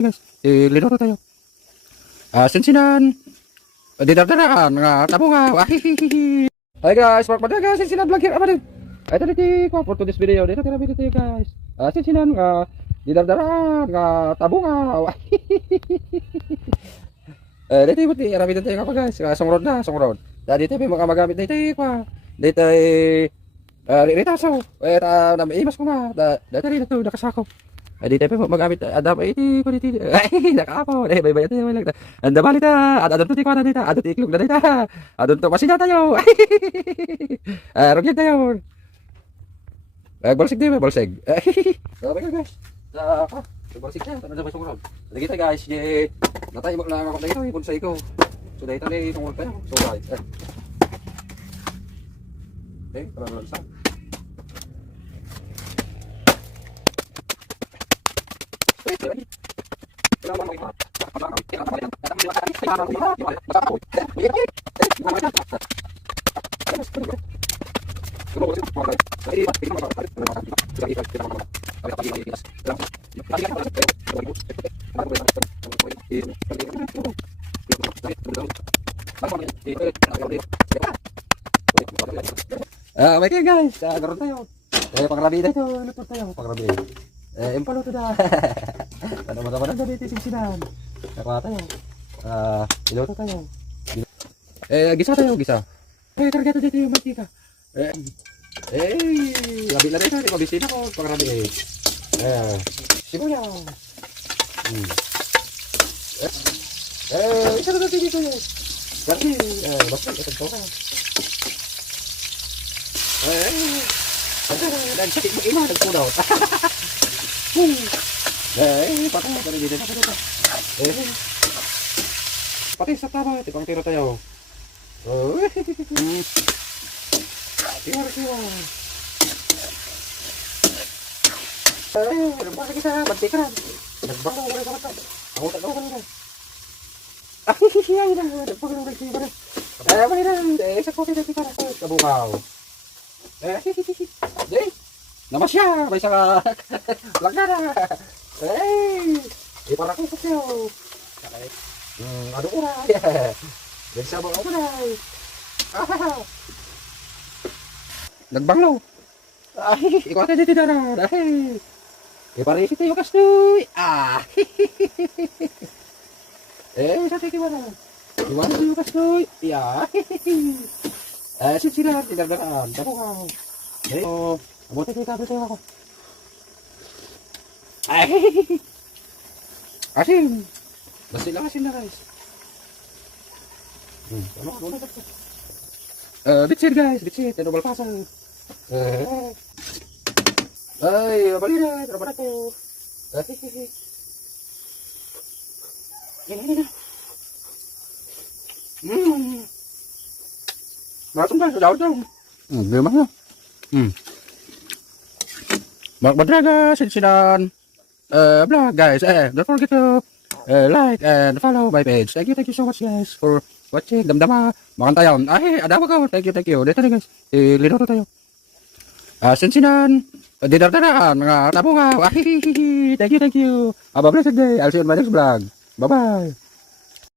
guys, linoto tayo. Sinsinan, didardaraan, tabunga, wahihihihi. Hi guys, welcome back guys, Sinsinan vlog here, apa din? Ito dito ko for today's video, dito tira video tayo guys. Sinsinan, didardaraan, tabunga, wahihihihi. Dito ibuti, arabi din tayo guys, songrod na, songrod. Dito tayo magamit dito ko. Dito ritaso, imas ko na, dito dito nakasako. Di tayo magamit adam iti ko dito. Ay nakapo, bay tayo lang. Anda balita, adon to ti ko na dito, adon ti iklog na dito. Adon to masina tayo. Rogyan tayo. Bolsig din, bolsig. Okay guys. Bolsig tayo, tanong sa sungod. Lagi tayo guys, natay mo lang ako dito, bonsai ko. So dito ni tungod tayo. So guys. Para lang sa. Baik ya guys, garon tayo. Pangrabi tayo, luto tayo, pangrabi. Impalo to da. Tama-tama na dito Sinsinan. Nakuha tayo. Iluto tayo. Gisa tayo, gisa. Karga to dito yung mantika. Labi na dito, mabisin ako, pangrabi. Sibuyas. Isa na dito dito yun. Kasi, basta itag to ka. Nagsakit mo ina, nagpudaw. Patay dito. Patay sa tama, tipang tiro tayo. Tiwara. Nagbasa kita, bantikan. Nagbasa ko ka mata. Ako tagaw ka nila. Ay, nagpagulong ka siya. Sa kote na kita na kabukaw. Naman siya, may saka lagnara. Para ko sa ano ura? Nagsabang ako na. Nagbanglo. Ikaw ate dito na. Pare si tayo kastoy. Sa tayo na. Iwan tayo kastoy. Sinsinan, dinardaraan. Tako ka. Abuti kayo tabi tayo ako. Asin. Basta lang asin na guys. Ano na ito? Bitsit guys, bitsit. Ano balpasan? Ay, balina. Tara na ko. Yan. Masuk kan, sudah jauh. Gimana? Madraga, Sinsinan. Vlog guys. Don't forget to like and follow my page. Thank you so much guys for watching. Damdama, makan tayo. Ada apa kau? Thank you. Dito guys. Linoto tayo. Sinsinan, didardaraan, tabunga. Thank you. Have a blessed day. I'll see you in my next vlog. Bye bye.